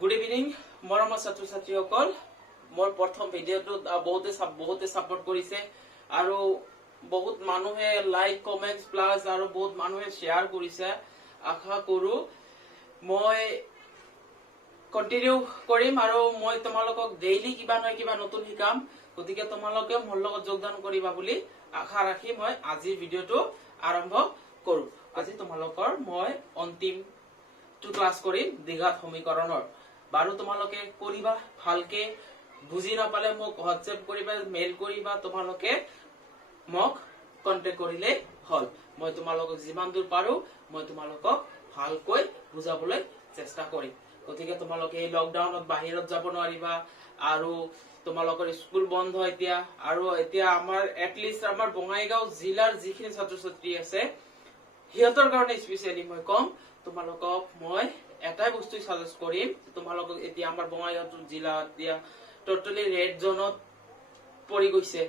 Good evening, মৰমৰ ছাত্ৰ ছাত্ৰীসকল মোৰ প্ৰথম ভিডিঅটো বহুতে সাপোৰ্ট কৰিছে আৰু বহুত মানুহে লাইক কমেন্টস প্লাস আৰু বহুত মানুহে শেয়াৰ কৰিছে আশা কৰো মই কন্টিনিউ কৰিম আৰু মই তোমালোকক ডেইলি কিবা নহয় কিবা নতুন শিকাম গতিকে তোমালোকে মোৰ লগত যোগদান কৰিবা বুলি আশা ৰাখি মই আজি ভিডিঅটো আৰম্ভ কৰো আজি তোমালোকৰ মই অন্তিম ক্লাস কৰিম দ্বিঘাত সমীকৰণৰ বাৰো তোমালোকে কৰিবা ভালকে বুজি নাপালে মোক হোৱাটসএপ কৰিবা মেইল কৰিবা তোমালোকে মোক কন্টাক্ট কৰিলে হল মই তোমালোকক যিমান দূৰ পাৰো মই তোমালোকক ভালকৈ বুজাবলৈ চেষ্টা কৰিম গতিকে তোমালোকে এই লকডাউনত বাহিৰত যাব নোৱাৰিবা আৰু তোমালোকৰ স্কুল বন্ধ এতিয়া আমাৰ এটলিষ্ট আমাৰ বঙাইগাঁও জিলাৰ যিখিনি ছাত্ৰ ছাত্ৰী আছে হিয়তৰ কাৰণে স্পেশালি মই কম তোমালোকক মই এটাই বস্তু সাজেষ্ট কৰিম তোমালোকক এতিয়া আমাৰ বঙাইগাঁও জিলা এতিয়া টোটালি ৰেড জোনত পৰি গৈছে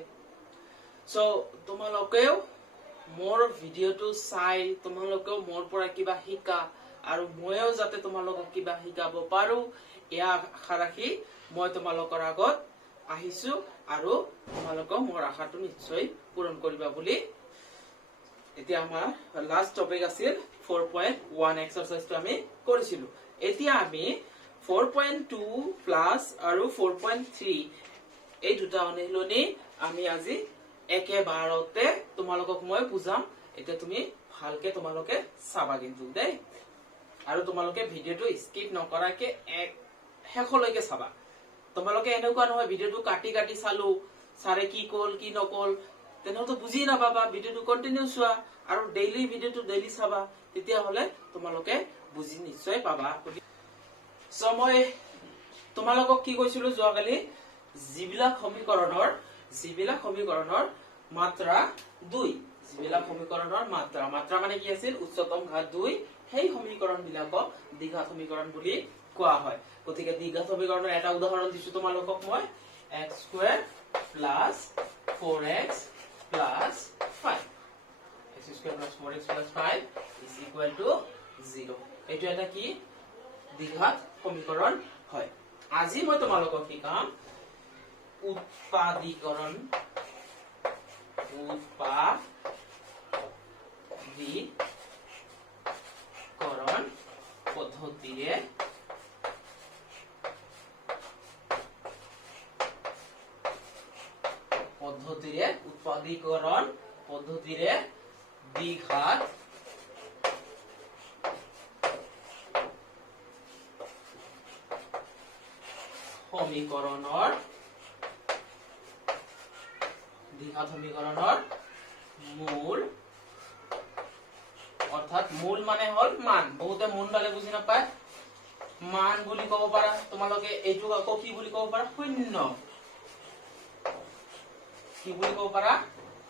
সো তোমালোকেও মোৰ ভিডিঅটো চাই তোমালোকেও মোৰ পৰা কিবা শিকা আৰু ময়ও যাতে তোমালোকক কিবা শিকাব পাৰো এয়া আশা ৰাখি মই তোমালোকৰ আগত আহিছো আৰু তোমালোকক মোৰ আশাটো নিশ্চয় পূৰণ কৰিবা বুলি এতিয়া আমাৰ লাষ্ট টপিক আছিল 4.1 এক্সাৰসাইজটো আমি কৰিছিলো এতিয়া আমি 4.2 প্লাস আৰু 4.3 এই দুটা অনুশীলনী আমি আজি একেবাৰতে তোমালোকক মই বুজাম এতিয়া তুমি ভালকে তোমালোকে চাবা কিন্তু দেই আৰু তোমালোকে ভিডিঅটো স্কিপ নকৰাকে শেষলৈকে চাবা তোমালোকে এনেকুৱা নহয় ভিডিঅটো কাটি কাটি চালো সাৰে কি কল কি নকল তেনেহলে বুজি নাপাবা ভিডিঅটো কন্টিনিউ চোৱা আৰু ডেইলি ভিডিঅটো ডেইলি চাবা তেতিয়া হলে তোমালোকে বুজি নিশ্চয় পাবা সো মই তোমালোকক কি কৈছিলো যোৱাকালি যিবিলাক সমীকৰণৰ মাত্ৰা 2 যিবিলাক সমীকৰণৰ মাত্ৰা মানে কি আছিল উচ্চতম ঘাত 2 সেই সমীকৰণ বিলাকক দ্বিঘাত সমীকৰণ বুলি কোৱা হয় গতিকে দ্বিঘাত সমীকৰণৰ এটা উদাহৰণ দিছো তোমালোকক মই x² + 4x + 5 x² + 4x + 5 = 0 এটো এটা কি দ্বিঘাত সমীকৰণ হয় আজি মই তোমালোকক শিকাম উৎপাদীকৰণ পদ্ধতিৰে উৎপাদীকৰণ পদ্ধতিৰে দ্বিঘাত সমীকৰণৰ মূল অৰ্থাৎ মূল মানে হল মান বহুতে মূল মানে বুজি নাপায় মান বুলি কব পাৰা তোমালোকে এইটো আকৌ কি বুলি কব পাৰা শূন্য কি বুলি কব পাৰা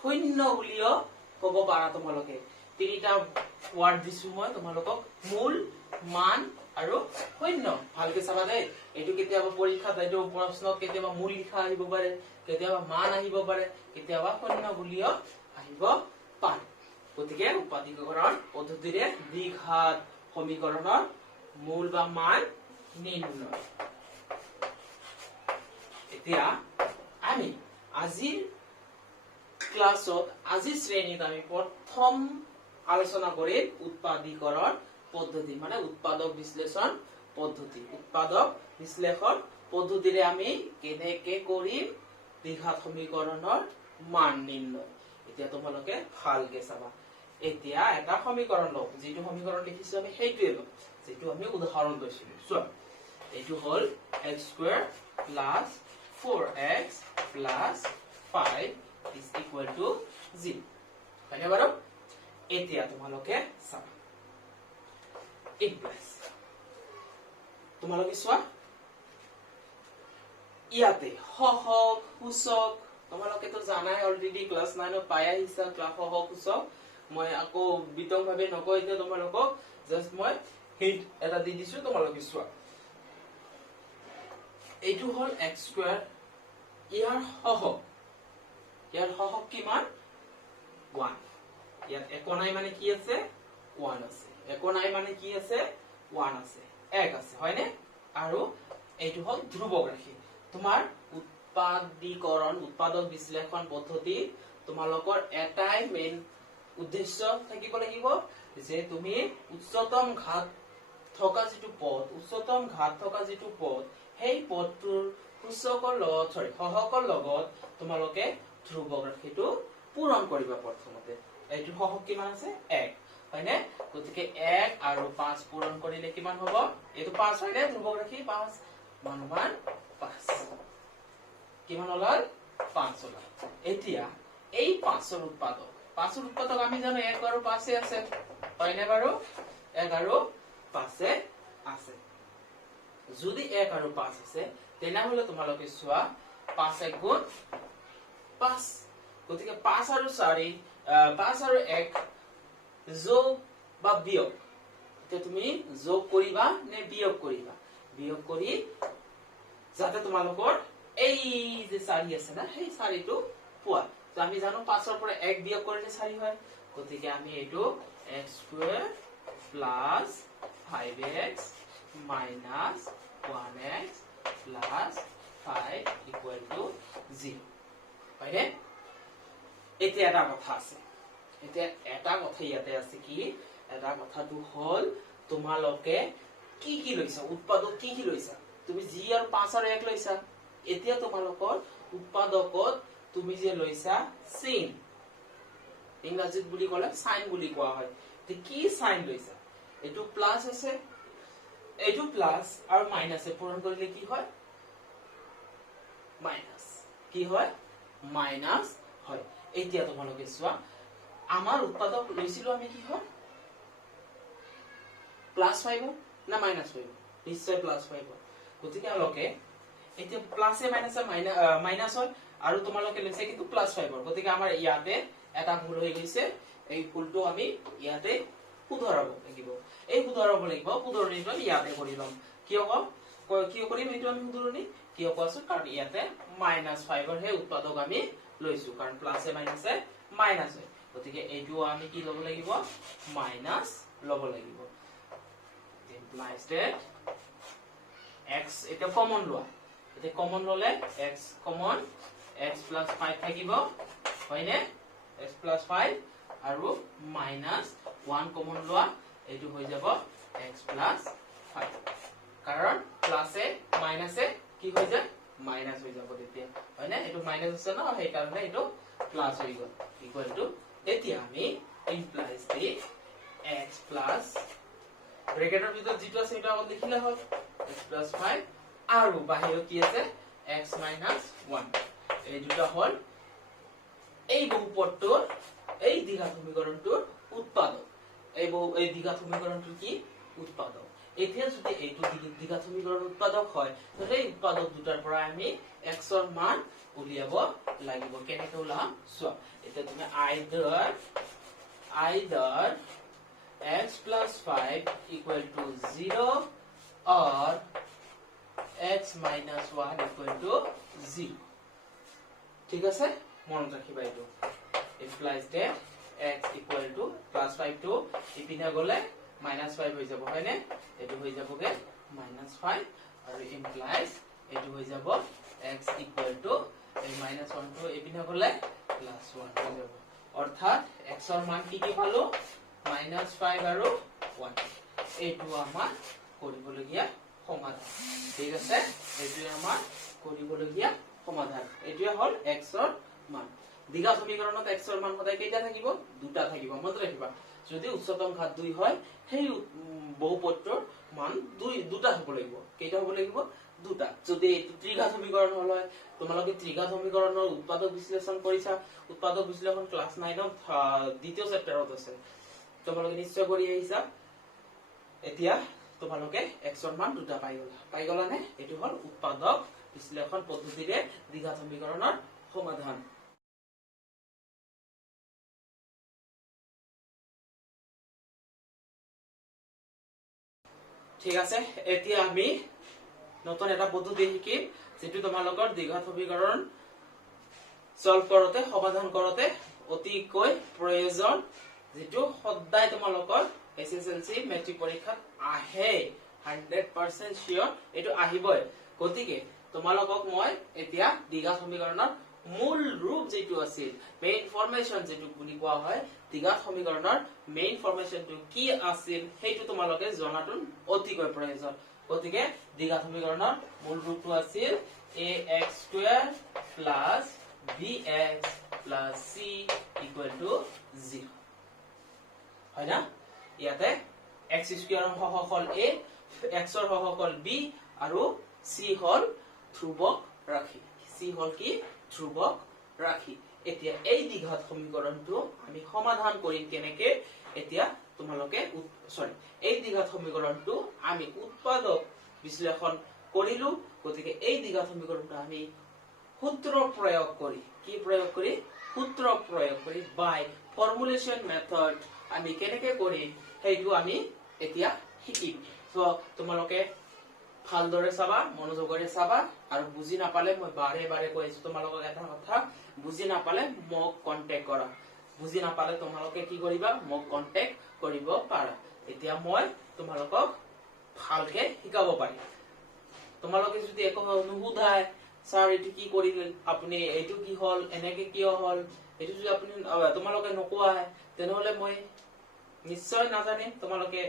শূন্য বুলিও কব পাৰা তোমালোকে তিনিটা ওয়াৰ্ড দিছো মই তোমালোকক মূল মান আৰু শূন্য ভালকে চাবা দেই এটো কেতিয়াবা পৰীক্ষাত এইটো প্ৰশ্নত কেতিয়াবা মূল লিখা আহিব পাৰে কেতিয়াবা মান আহিব পাৰে কেতিয়াবা শূন্য বুলিও আহিব পাৰে গতিকে উৎপাদীকৰণ পদ্ধতিৰে দ্বিঘাত সমীকৰণৰ মূল বা মান নিৰ্ণয় এতিয়া আমি আজিৰ ক্লাছত আজি শ্ৰেণীত আমি প্ৰথম আলোচনা কৰিম উৎপাদীকৰণ পদ্ধতি মানে উৎপাদক বিশ্লেষণ পদ্ধতিৰে আমি কেনেকে কৰিম দ্বিঘাত সমীকৰণৰ মান নিৰ্ণয় এতিয়া তোমালোকে ভালকে চাবা এতিয়া এটা সমীকৰণ লও যেটো সমীকৰণ লিখিছো আমি সেইটোৱে লও যেটো আমি উদাহৰণ লৈছিলো চোৱা এটো হল x² + 4x + 5 = 0 তাকে বাৰু এতিয়া তোমালোকে চাবা ইমপ্লাইজ তোমালোকে চোৱা ইয়াতে হহক সূচক তোমালোকে তো জানাই অলৰেডি ক্লাস 9 পাই আহিছা হহক সূচক মই আকৌ বিতংভাৱে নকয় যে তোমালোকক জাস্ট মই হিন্ট এটা দি দিছো তোমালোকে চোৱা এইটো হল x² ইয়াৰ হহক কিমান 1 ইয়াত একো নাই মানে কি আছে 1 আছে একো নাই মানে কি আছে 1 আছে এক আছে হয়নে আৰু এইটো হ'ল ধ্ৰুৱক ৰাশি তোমাৰ উৎপাদক বিশ্লেষণ পদ্ধতি তোমালোকৰ এটাই মেইন উদ্দেশ্য থাকিব লাগিব যে তুমি উচ্চতম ঘাত থকা যিটো পদ সেই পদটোৰ সূচকৰ লগত সহকৰ লগত তোমালোকে ধ্ৰুৱক ৰাশিটো পূৰণ কৰিবা প্ৰথমতে এইটো সহক কিমান আছে 1 হয়নে গতিকে 1 আৰু 5 পূৰণ কৰিলে কিমান হ'ব এইটো 5 হয়নে ধ্ৰুৱক ৰাশি 5 মান 5 কিমান ওলাল 5 ওলাল এতিয়া এই 5ৰ উৎপাদক আমি জানো 1 আৰু 5 আছে হয়নে বাৰু 1 আৰু 5 আছে যদি 1 আৰু 5 আছে তেনেহলে তোমালোকে চোৱা 5 1 গুণ 5 গতিকে 5 আৰু 4 5 আৰু 1 যোগ বা বিয়োগ এতিয়া তুমি যোগ কৰিবা নে বিয়োগ কৰি যাতে তোমালোকৰ এই যে 4 আছে না সেই 4টো পোৱা তো আমি জানো 5 ৰ পৰা 1 বিয়োগ কৰিলে 4 হয় গতিকে আমি এইটো x² + 5x - 1x + 5 = 0 হয়নে এতিয়া এটা কথা আছে ইয়াতে আছে কি এটা কথাটো হল তোমালোকে কি লৈছা উৎপাদক কি লৈছা তুমি জি আৰু 5 আৰু 1 লৈছা এতিয়া তোমালোকৰ উৎপাদকত তুমি যে লৈছা sin ইংৰাজীত বুলি ক'লে সাইন বুলি কোৱা হয় তে কি সাইন লৈছা এটো প্লাস আছে এটো প্লাস আৰু মাইনাসে পূৰণ কৰিলে কি হয় মাইনাস হয় এতিয়া তোমালোকে চোৱা আমাৰ উৎপাদক লৈছিলো আমি কি হয় +5 না -5 নিশ্চয় +5 গতিকে আলোকে এতিয়া প্লাসে মাইনাসে মাইনাস হয় আৰু তোমালোকে লৈছে কিন্তু +5 গতিকে আমাৰ ইয়াতে এটা ভুল হৈ গৈছে এই ভুলটো আমি ইয়াতে শুধৰাব লাগিব শুধৰণিটো ইয়াতে কৰি লম কিয় কৰিম এইটো আমি শুধৰণি কিয় কোৱাছো কাৰণ ইয়াতে -5 ৰ হে উৎপাদক আমি লৈছো কাৰণ প্লাসে মাইনাসে মাইনাস হয় গতিকে এইটো আমি কি লব লাগিব মাইনাস লব লাগিব implies that x এটা কমন লোৱা এটা কমন ললে x কমন x + 5 থাকিব হয়নে x + 5 আৰু -1 কমন লোৱা এইটো হৈ যাব x + 5 কাৰণ প্লাসে মাইনাসে কি হৈ যায় মাইনাস হৈ যাব তেতিয়া হয়নে এটো মাইনাস আছে না সেই কাৰণে এটো প্লাস হৈ গল ইকুয়াল টু এতিয়া আমি implies the x plus ব্ৰেকেটৰ ভিতৰত যেটো আছে এটা আমি লিখিলে হ'ল x + 5 আৰু বাহিৰত কি আছে x - 1 এই দুটা হ'ল এই বহুপদটোৰ এই দ্বিঘাত সমীকৰণটোৰ উৎপাদক এই দ্বিঘাত সমীকৰণটোৰ কি উৎপাদক এতিয়া যদি এইটো দ্বিঘাত সমীকৰণৰ উৎপাদক হয় তেন্তে এই উৎপাদক দুটাৰ পৰা আমি x ৰ মান উলিয়াব লাগিব কেনেকৈ উলাম চোৱা এতিয়া তুমি either x plus 5 equal to 0 or x minus 1 equal to 0 ঠিক আছে মনত ৰাখিবা এইটো implies that x equal to plus 5 to ইপিনে গলে -5 হৈ যাব হয়নে এটো হৈ যাবগে -5 আৰু implies এটো হৈ যাব x equal to -1 to ইপিনে গলে +1 হৈ যাব অৰ্থাৎ x ৰ মান কি পালো -5 আৰু 1 এইটো আমাৰ কৰিবলগীয়া সমাধান ঠিক আছে এইটো আমাৰ কৰিবলগীয়া সমাধান এইটোৱে হ'ল x ৰ মান দ্বিঘাত সমীকৰণত x ৰ মান সদায় কেইটা থাকিব দুটা থাকিব মনত ৰাখিবা যদি উচ্চতম ঘাত 2 হয় সেই বহুপদটোৰ মান দুটা হ'ব লাগিব কেইটা হ'ব লাগিব দুটা যদি ত্ৰিঘাত সমীকৰণ হয় তোমালোকে ত্ৰিঘাত সমীকৰণৰ উৎপাদক বিশ্লেষণ কৰিছা উৎপাদক বিশ্লেষণ ক্লাস 9 ত দ্বিতীয় চেপ্টাৰত আছে তোমালোকে নিশ্চয় কৰি আহিছা এতিয়া তোমালোকে x ৰ মান দুটা পাই গলা নে এটো হ'ল উৎপাদক বিশ্লেষণ পদ্ধতিৰে দ্বিঘাত সমীকৰণৰ সমাধান ঠিক আছে এতিয়া আমি নতুন এটা পদ্ধতি শিকিম যেটো তোমালোকৰ দ্বিঘাত সমীকৰণ সলভ কৰোতে সমাধান কৰোতে অতিকৈ প্ৰয়োজন যেটো সদায় তোমালোকৰ এসএসএলসি মেট্ৰিক পৰীক্ষাত আহে 100% শিওৰ এটো আহিবই গতিকে তোমালোকক মই এতিয়া দ্বিঘাত সমীকৰণৰ মূল ৰূপ যেটো আছিল মেইন ফৰ্মেশন যেটো বুলি কোৱা হয় দ্বিঘাত সমীকৰণৰ মেইন ফৰ্মেশনটো কি আছিল সেইটো তোমালোকে জনাটো অতিকৈ প্ৰয়োজন গতিকে দ্বিঘাত সমীকৰণৰ মূল ৰূপটো আছিল ax² + bx + c = 0 হয় না ইয়াতে x² ৰ সহগফল a x ৰ সহগফল b আৰু c হল ধ্ৰুৱক ৰাশি c হল কি ধ্ৰুৱক ৰাশি এতিয়া এই দ্বিঘাত সমীকৰণটো আমি সমাধান কৰিম কেনেকে এতিয়া তোমালোকে এই দ্বিঘাত সমীকৰণটো আমি উৎপাদক বিশ্লেষণ কৰিলো গতিকে এই দ্বিঘাত সমীকৰণটো আমি সূত্ৰ প্ৰয়োগ কৰি কি প্ৰয়োগ কৰি সূত্ৰ প্ৰয়োগ কৰি বাই ফৰ্মুলেশন মেথড আমি কেনেকে কৰিম সেইটো আমি এতিয়া শিকিম তো তোমালোকে ভালদৰে চাবা মনোযোগৰে চাবা আৰু বুজি নাপালে মই বাৰে বাৰে কৈছো তোমালোকক এটা কথা বুজি নাপালে মোক কন্টাক্ট কৰা বুজি নাপালে তোমালোকে কি কৰিবা মোক কন্টাক্ট কৰিব পাৰা এতিয়া মই তোমালোকক ভালকে শিকাব পাৰিম তোমালোকে যদি একো নুবুধায় স্যাৰ এটো কি কৰিলে আপুনি এটো কি হল এনেকে কিয় হল এটো যদি আপুনি তোমালোকে নকোৱা তেনেহলে মই নিশ্চয় নাজানে তোমালোকে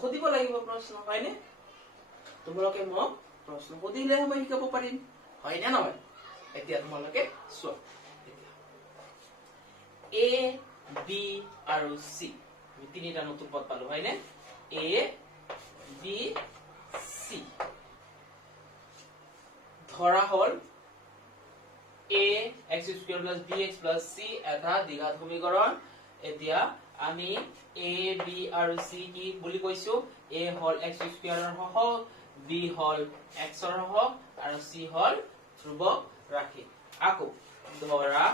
সুধিব লাগিব প্ৰশ্ন হয়নে তোমালোকে মোক প্ৰশ্ন সুধিলে মই শিকাব পাৰিম হয় না নহয় এতিয়া তোমালোকে চোৱা a b আৰু c আমি তিনিটা নতুন পদ পালো হয়নে a b c ধৰা হল a x² + bx + c এটা দ্বিঘাত সমীকৰণ এতিয়া আমি a b আৰু c কি বুলি কৈছো a হল x² ৰ সহগ b হল x ৰ সহগ আৰু c হল ধ্ৰুৱক ৰাশি আকৌ ধৰা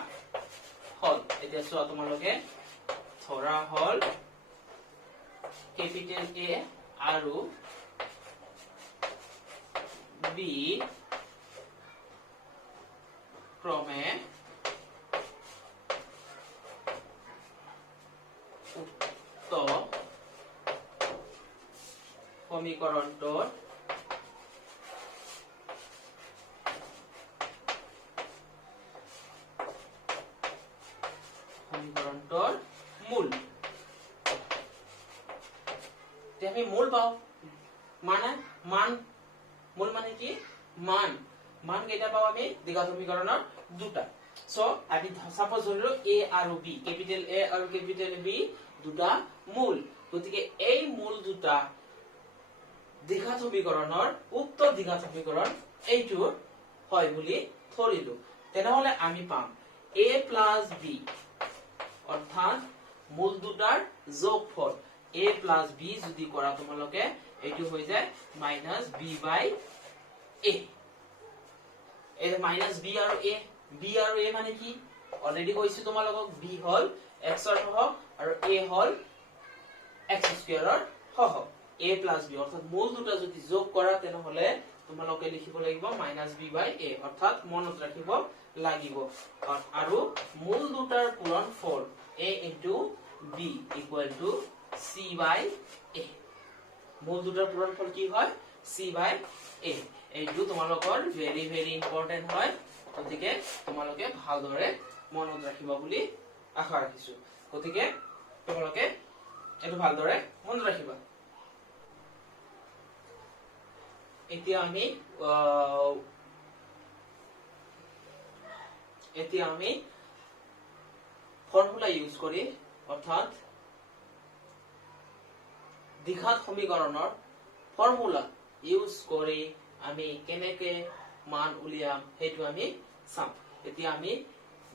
হল এতিয়া চোৱা তোমালোকে ধৰা হল ক্যাপিটেল A আৰু b ক্ৰমে উক্ত সমীকৰণটোৰ মূল আমি মূল পাও মানে মান মূল মানে কি মান মান কেইটা পাও আমি দ্বিঘাত সমীকৰণৰ দুটা সো আমি সাপোজ ধৰিলো a আৰু b ক্যাপিটেল A আৰু ক্যাপিটেল B দুটা মূল গতিকে এই মূল দুটা দ্বিঘাত সমীকৰণৰ উক্ত দ্বিঘাত সমীকৰণ এইটো হয় বুলি ধৰিলো তেনেহলে আমি পাম a + b অৰ্থাৎ মূল দুটাৰ যোগফল a + b যদি কৰা তোমালোকে এইটো হৈ যায় -b/a এই -b আৰু a b আৰু a মানে কি অলৰেডি কৈছো তোমালোকক b হল x ৰ সহগ আৰু a হল x² ৰ সহগ a + b অৰ্থাৎ মূল দুটা যদি যোগ কৰা তেনেহলে তোমালোকে লিখিব লাগিব -b/a অৰ্থাৎ মনত ৰাখিব লাগিব আৰু মূল দুটাৰ পূৰণফল a * b = c/a মূল দুটাৰ পূৰণফল কি হয় c/a এইটো তোমালোকৰ ভেৰি ভেৰি ইম্পৰ্টেন্ট হয় গতিকে তোমালোকে ভালদৰে মনত ৰাখিবা বুলি আশা ৰাখিছো গতিকে তোমালোকে এটো ভালদৰে মনত ৰাখিবা এতিয়া আমি ফৰ্মুলা ইউজ কৰি অৰ্থাৎ দ্বিঘাত সমীকৰণৰ ফৰ্মুলা ইউজ কৰি আমি কেনেকে মান উলিয়াম হেতু আমি চাম এতিয়া আমি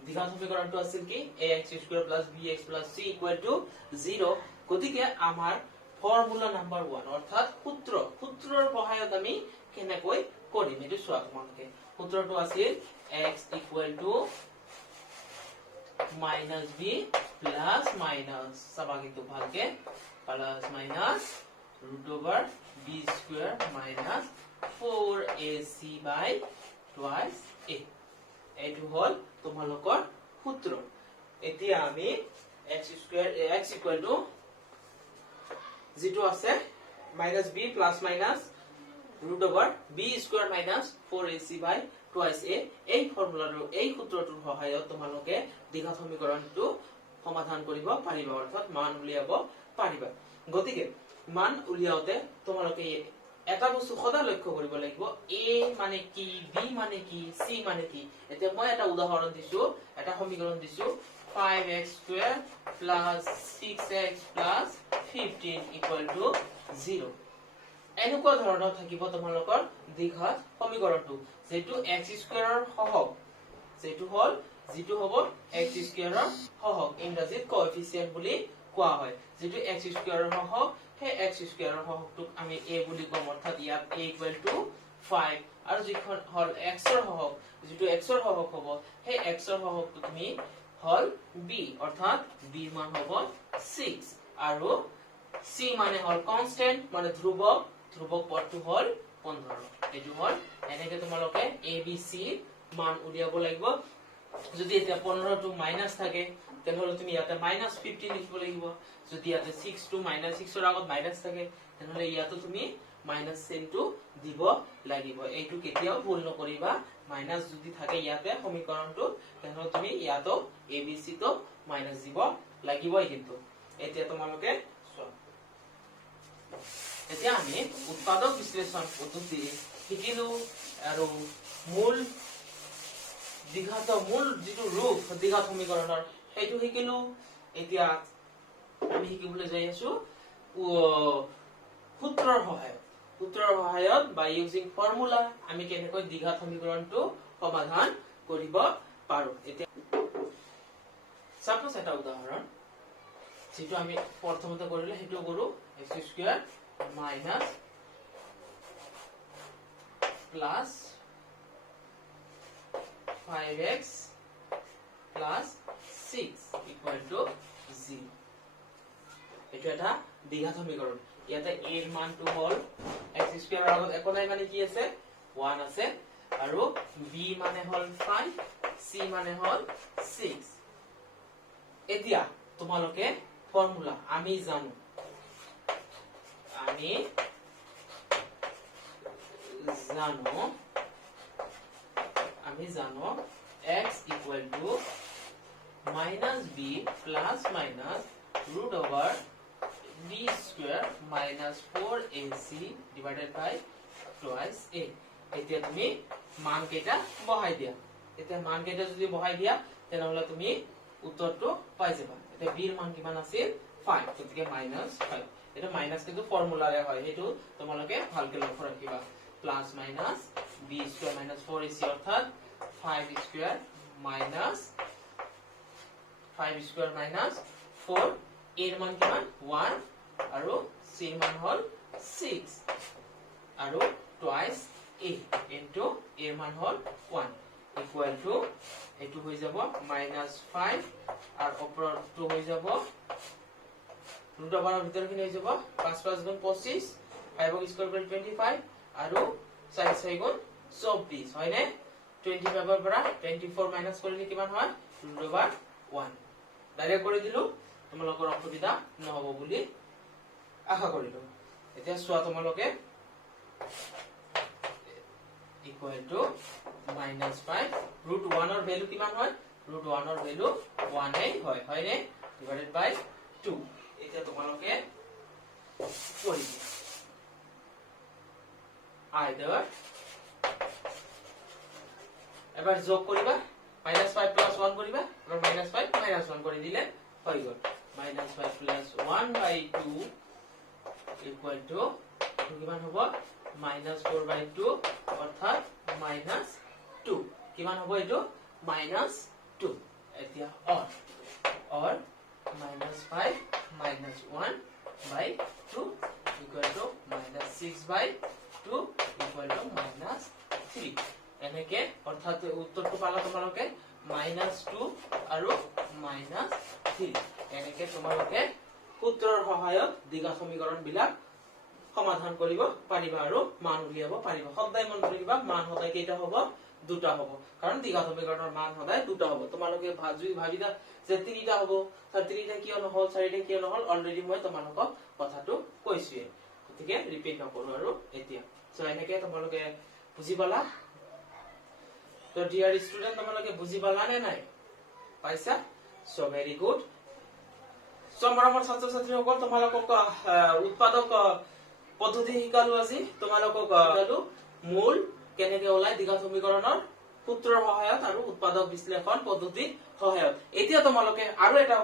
দ্বিঘাত সমীকৰণটো আছিল কি ax² + bx + c = 0 গতিকে আমাৰ ফৰ্মুলা নাম্বাৰ 1 অৰ্থাৎ সূত্ৰৰ সহায়ত আমি কেনেকৈ কৰিম এটো চোৱা তোমালোকে সূত্ৰটো আছিল x = -b + চাবা কিন্তু ভালকে +√b² - 4ac/2a এইটো হল তোমালোকৰ সূত্ৰ এতিয়া আমি x² যেটো আছে minus b plus minus root over b square minus 4ac by twice a এই ফৰ্মুলাটো এই সূত্ৰটোৰ সহায়ত তোমালোকে দ্বিঘাত সমীকৰণটো সমাধান কৰিব পাৰিবা অৰ্থাৎ মান উলিয়াব পাৰিবা গতিকে মান উলিয়াওতে তোমালোকে এটা বস্তু সদা লক্ষ্য কৰিব লাগিব a মানে কি b মানে কি c মানে কি এতিয়া মই এটা উদাহৰণ দিছো এটা সমীকৰণ দিছো 5x square plus 6x plus 15 equal to 0 এনেকুৱা ধৰণৰ থাকিব তোমালোকৰ দ্বিঘাত সমীকৰণটো যেটো x স্কয়াৰৰ সহগ যেটো হ'ব x স্কয়াৰৰ সহগ ইংৰাজীত কোএফিচিয়েন্ট বুলি কোৱা হয় যেটো x স্কয়াৰৰ সহগ হে x স্কয়াৰৰ সহগটোক আমি a বুলি কম অৰ্থাৎ ইয়াত a = 5 আৰু যিখন হল x ৰ সহগ যেটো x ৰ সহগ হ'ব হে x ৰ সহগটো তুমি হল b অৰ্থাৎ b ৰ মান হ'ব 6 আৰু c মানে হল কনস্ট্যান্ট মানে ধ্ৰুৱক পদটো হল 15 এটো হল এনেকে তোমালোকে a b c মান উলিয়াব লাগিব যদি এটা 15 টু মাইনাস থাকে তেনহলে তুমি ইয়াতে -15 লিখিব লাগিব যদি ইয়াতে 6 টু -6 ৰ আগত মাইনাস থাকে তেনহলে ইয়াতে তুমি মাইনাস চিনটো দিব লাগিব এইটো কেতিয়াও ভুল নকৰিবা মাইনাস যদি থাকে ইয়াতে সমীকৰণটো তেনহলে তুমি ইয়াতো a b c তো মাইনাস দিব লাগিবই কিন্তু এতিয়া তোমালোকে এতিয়া আমি উৎপাদক বিশ্লেষণ পদ্ধতি শিকিলো আৰু মূল যিটো ৰূপ দ্বিঘাত সমীকৰণৰ সেইটো শিকিলো এতিয়া আমি শিকিবলৈ যাই আছো সূত্ৰৰ সহায়ত by using formula আমি কেনেকৈ দ্বিঘাত সমীকৰণটো সমাধান কৰিব পাৰো এতিয়া সাপোজ এটা উদাহৰণ যেটো আমি প্ৰথমতে কৰিলে হেতু কৰো x square minus plus 5x plus 6 equal to 0 এটো এটা দ্বিঘাত সমীকৰণ ইয়াতে a এৰ মানটো হল x স্কয়াৰ ৰ আগত একো নাই মানে কি আছে 1 আছে আৰু b মানে হল 5 c মানে হল 6 এতিয়া তোমালোকে ফৰ্মুলা আমি জানো x equal to minus b plus minus root over b square minus 4ac divided by twice a এতিয়া তুমি মান কেটা বহাই দিয়া এতিয়া মান কেটা যদি বহাই দিয়া তেনহলে তুমি উত্তৰটো পাই যাবা এতিয়া b ৰ মান কিমান আছিল 5 গতিকে -5 এটা মাইনাস কিন্তু ফৰ্মুলাৰে হয় হেতু তোমালোকে ভালকে লক্ষ্য ৰাখিবা plus minus b square minus 4ac অৰ্থাৎ 5 স্কয়াৰ minus 4 এৰ মান কিমান 1 আৰু c এৰ মান হল 6 আৰু twice a into এর মান হল 1 equal to এটো হৈ যাব -5 আর ওপৰটো হৈ যাব root over ভিতৰ কিনে হৈ যাব 5 5 গুণ 25 5 স্কয়াৰ কৰি 25 আৰু 4 6 গুণ 24 হয় নে 25 ৰ পৰা 24 মাইনাস কৰিলে কিমান হয় root over 1 ডাইৰেক্ট কৰি দিলো তোমালোকৰ অসুবিধা নহব বুলি আশা কৰিলো এতিয়া সোৱা তোমালোকে equal to -5 root 1 ৰ ভ্যালু কিমান হয় root 1 ৰ ভ্যালু 1 এই হয় হয় নে divided by 2 এতিয়া তোমালোকে কৰি দিয়া either এবাৰ যোগ কৰিবা -5 plus 1 কৰিবা আৰু -5 -1 কৰি দিলে হৈ গল -5 plus 1 by 2 equal to কিমান হ'ব -4 by 2 অৰ্থাৎ -2 কিমান হ'ব এটো -2 এতিয়া or -5 -1 by 2 equal to -6 by 2 equal to -3 এনেকে অৰ্থাৎ উত্তৰটো পালা তোমালোকে -2 আৰু -3 এনেকে তোমালোকে সূত্ৰৰ সহায়ত দ্বিঘাত সমীকৰণ বিলাক সমাধান কৰিব পাৰিবা আৰু মান উলিয়াব পাৰিবা সদায় মন কৰিবা মান সদায় কেইটা হ'ব দুটা হ'ব কাৰণ দ্বিঘাত সমীকৰণৰ মান সদায় দুটা হ'ব তোমালোকে ভাবিবা যে তিনিটা হ'ব তিনিটা কিয় নহল চাৰিটা কিয় নহল অলৰেডি মই তোমালোকক কথাটো কৈছোৱে গতিকে ৰিপিট নকৰো আৰু এতিয়া সো এনেকে তোমালোকে বুজি পালা তো ডিয়াৰ ষ্টুডেন্ট তোমালোকে বুজি পালা নে নাই পাইছা সো ভেৰি গুড সো মৰমৰ ছাত্ৰ ছাত্ৰীসকল তোমালোকক উৎপাদক পদ্ধতি শিকালো আজি তোমালোকক শিকালো মূল কেনেকে ওলাই দ্বিঘাত সমীকৰণৰ সূত্ৰৰ সহায়ত আৰু উৎপাদক বিশ্লেষণ পদ্ধতি সহায়ত এতিয়া তোমালোকে আৰু এটা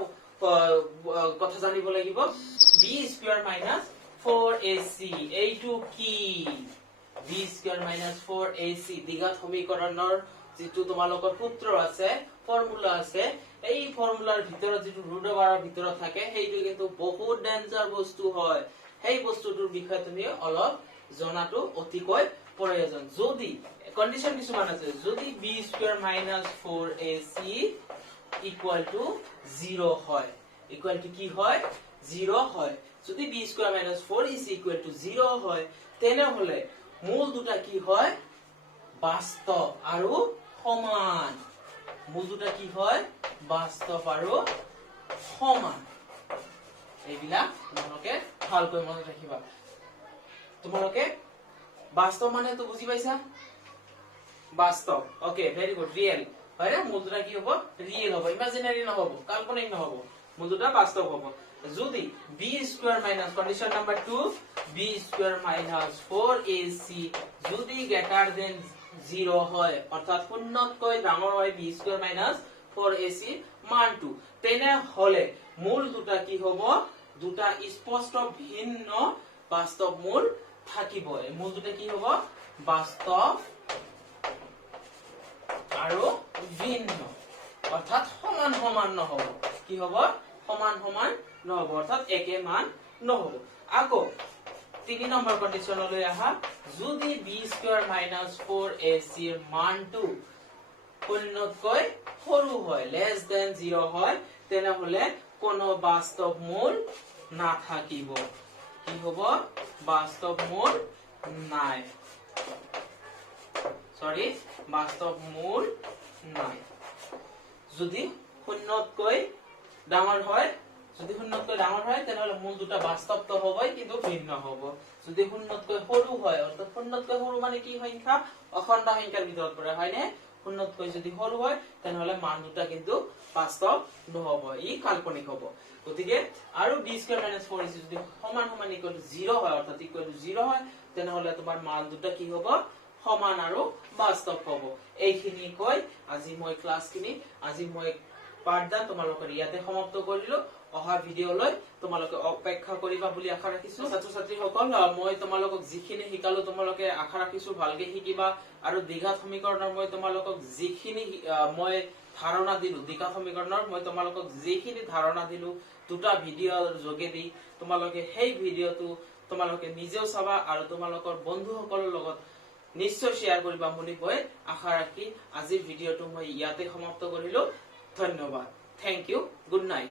কথা জানিব লাগিব b স্কয়াৰ - 4ac এইটো কি b স্কয়াৰ - 4ac দ্বিঘাত সমীকৰণৰ যেটো তোমালোকৰ সূত্ৰ আছে ফৰ্মুলা আছে এই ফৰ্মুলাৰ ভিতৰত যেটো ৰুট অভাৰৰ ভিতৰত থাকে সেইটো কিন্তু বহুত ডেঞ্জাৰ বস্তু হয় সেই বস্তুটোৰ বিষয়ে তুমি অলপ জনাটো অতিকৈ প্ৰয়োজন যদি কন্ডিশন কিছুমান আছে যদি b square - 4ac equal to 0 হয় ইকুয়াল টু কি হয় 0 হয় যদি b square - 4ac equal to 0 হয় তেনে হলে মূল দুটা কি হয় বাস্তৱ আৰু সমান মূল দুটা কি হয় বাস্তৱ আৰু সমান এইবিলাক তোমালোকে ভালকৈ মনত ৰাখিবা তোমালোকে বাস্তৱ মানে তো বুজি পাইছা বাস্তৱ ওকে ভেৰি গুড ৰিয়েল হয় না মূল দুটা কি হ'ব ৰিয়েল হ'ব ইমাজিনাৰি নহব কাল্পনিক নহব মূল দুটা বাস্তৱ হ'ব যদি b square minus condition number 2 b square - 4ac যদি গ্ৰেটাৰ দেন 0 হয় অৰ্থাৎ শূন্যতকৈ ডাঙৰ হয় b স্কয়াৰ - 4ac মানটো তেনে হলে মূল দুটা কি হ'ব দুটা স্পষ্ট ভিন্ন বাস্তৱ মূল থাকিব এই মূল দুটা কি হ'ব বাস্তৱ আৰু ভিন্ন অর্থাৎ সমান সমান নহব কি হ'ব সমান সমান নহব অর্থাৎ একে মান নহব আকৌ 3 নম্বৰ কন্ডিশনলৈ আহা যদি b স্কয়াৰ - 4ac এৰ মানটো শূন্যতকৈ সৰু হয় লেস দেন 0 হয় তেনে হলে কোনো বাস্তৱ মূল নাথাকিব কি হ'ব বাস্তৱ মূল নাই সৰি বাস্তৱ মূল নাই যদি শূন্যতকৈ ডাঙৰ হয় যদি শূন্যতকৈ ডাঙৰ হয় তেনহলে মূল দুটা বাস্তৱ তো হবই কিন্তু ভিন্ন হ'ব যদি শূন্যতকৈ সৰু হয় অৰ্থাৎ শূন্যতকৈ সৰু মানে কি সংখ্যা অখণ্ড সংখ্যাৰ ভিতৰত পৰে হয় নে শূন্যতকৈ যদি সৰু হয় তেনহলে মান দুটা কিন্তু বাস্তৱ নহব ই কাল্পনিক হ'ব গতিকে আৰু b স্কয়াৰ - 4ac যদি সমান সমান ইকুয়াল টু 0 হয় অৰ্থাৎ ইকুয়াল টু 0 হয় তেনহলে তোমাৰ মান দুটা কি হ'ব সমান আৰু বাস্তৱ হ'ব এইখিনি কৈ আজি মই ক্লাছখিনি আজি মই পাঠদান তোমালোকৰ ইয়াতে সমাপ্ত কৰিলো অহা ভিডিঅলৈ তোমালোকে অপেক্ষা কৰিবা বুলি আশা ৰাখিছো ছাত্ৰ ছাত্ৰীসকল মই তোমালোকক যিখিনি শিকালো তোমালোকে আশা ৰাখিছো ভালকে শিকিবা আৰু দ্বিঘাত সমীকৰণৰ মই তোমালোকক যিখিনি মই ধাৰণা দিলো দ্বিঘাত সমীকৰণৰ মই তোমালোকক যিখিনি ধাৰণা দিলো দুটা ভিডিঅৰ যোগেদি তোমালোকে সেই ভিডিঅটো তোমালোকে নিজেও চাবা আৰু তোমালোকৰ বন্ধুসকলৰ লগত নিশ্চয় শেয়াৰ কৰিবা বুলি কৈ আশা ৰাখি আজিৰ ভিডিঅটো মই ইয়াতে সমাপ্ত কৰিলো ধন্যবাদ থ্যাংক ইউ গুড নাইট